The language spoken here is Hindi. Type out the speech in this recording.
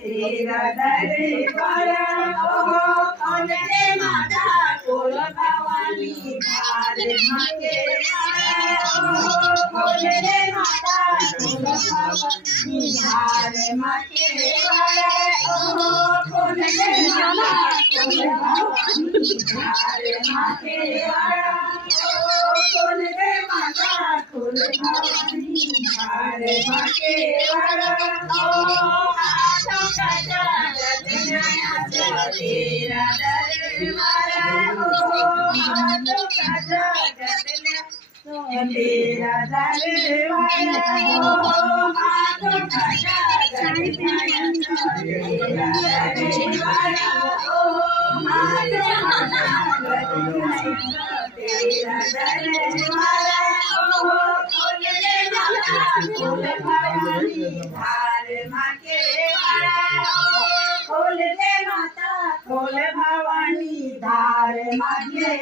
तेरा दरबारा कौन रे माता कोल भवानी धार माके कौन रे माता कोल भवानी धार माके कौन रे माता कोल भवानी धार माके कौन रे माता कोल भवानी धार माके तेरा दरबारा तेरा खोल दे माता खोल भवानी धार मागे